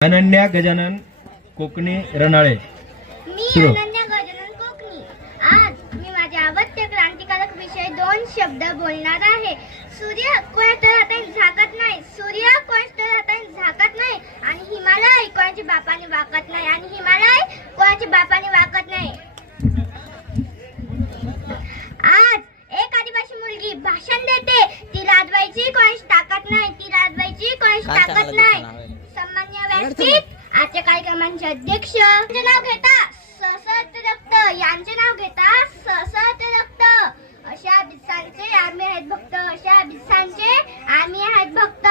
अनन्या गजानन कोकणी रनाळे. मी सुरू. अनन्या गजानन कोकणी. आज मी माझे आवडते क्रांतिकारक विषय दोन शब्द बोलणार आहे. सूर्य कोणाच्या हाताने झाकत नाही. सूर्य कोणाच्या हाताने झाकत नाही आणि हिमालय कोणाच्या बापाने वाकत नाही आणि हिमालय कोणाच्या बापाने वाकत नाही. आज एक आदिवासी मुलगी भाषण देते. ती राजवायची कोणाची ताकद नाही. ती राजवायची कोणाची काय ताकद चांगलं नाही. अध्यक्ष. यांचे नाव घेता सशस्त्र रक्त यांचे नाव घेता सशस्त्र रक्त अशा बिसांचे आम्ही आहेत भक्त. अशा बिसांचे आम्ही आहेत भक्त.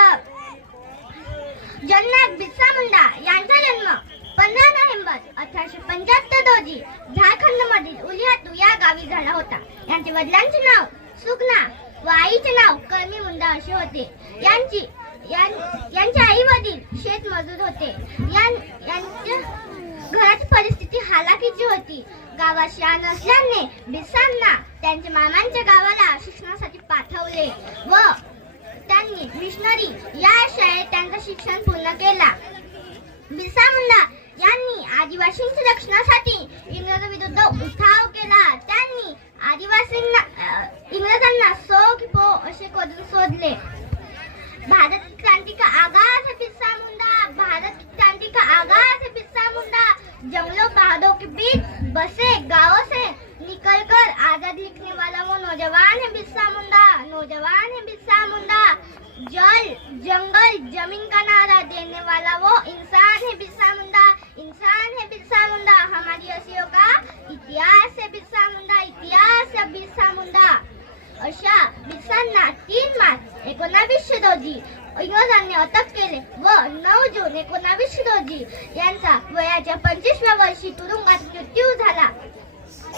जननायक बिरसा मुंडा यांचा जन्म पंधरा नोव्हेंबर अठराशे पंच्याहत्तर रोजी झारखंड मधील उलिहातू या गावी झाला होता. यांचे वडिलांचे नाव सुगना व आईचे नाव कर्मी मुंडा असे होते. यांची यांचे आई वडील शेतमजूर होते. परिस्थिती होती. गावात शाळा नसल्याने बिसांना त्यांच्या मामांच्या गावाला शिक्षणासाठी पाठवले व त्यांनी मिशनरी या शाळेत त्यांचं शिक्षण पूर्ण केला. बिरसा मुंडा यांनी आदिवासींच्या रक्षणासाठी इंग्रजांविरुद्ध उठाव केला. त्यांनी आदिवासींना अ, इंग्रजांना सो की पो असे करून सोडले भारत की क्रांति का आगाज है बिरसा मुंडा भारत की क्रांति का आगाज है बिरसा मुंडा जंगलों पहाड़ों के बीच बसे गांवों से निकलकर आजाद लिखने वाला वो नौजवान है बिरसा मुंडा नौजवान है बिरसा मुंडा। जल जंगल जमीन का नारा देने वाला वो इंसान है बिरसा मुंडा इंसान है बिरसा मुंडा। हमारी हसीियों का इतिहास है बिरसा मुंडा इतिहास है बिरसा मुंडा। अशा दिवसांना तीन मार्च एकोणावीसशे रोजी इंग्रजांनी अटक केले व नऊ जून एकोणावीसशे रोजी यांचा वयाच्या पंचवीसव्या वर्षी तुरुंगात मृत्यू झाला.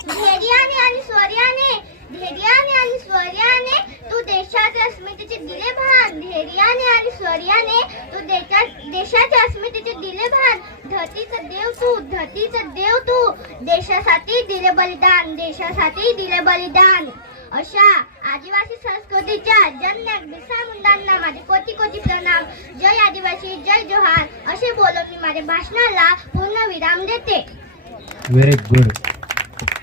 धैर्याने आणि स्वर्याने धैर्याने आणि स्वर्याने तू देशाच्या अस्मितेचे दिले भान धैर्याने आणि स्वर्याने तू देशा देशाच्या अस्मितेचे दिले भान धरतीचं देव तू धरतीचं देव तू. देशासाठी दिले बलिदान देशासाठी दिले बलिदान. अशा आदिवासी संस्कृतीच्या जननायक बिरसा मुंडांना माझे कोटी कोटी प्रणाम. जय आदिवासी जय जोहार. असे बोलून मी माझ्या भाषणाला पूर्ण विराम देते. Very good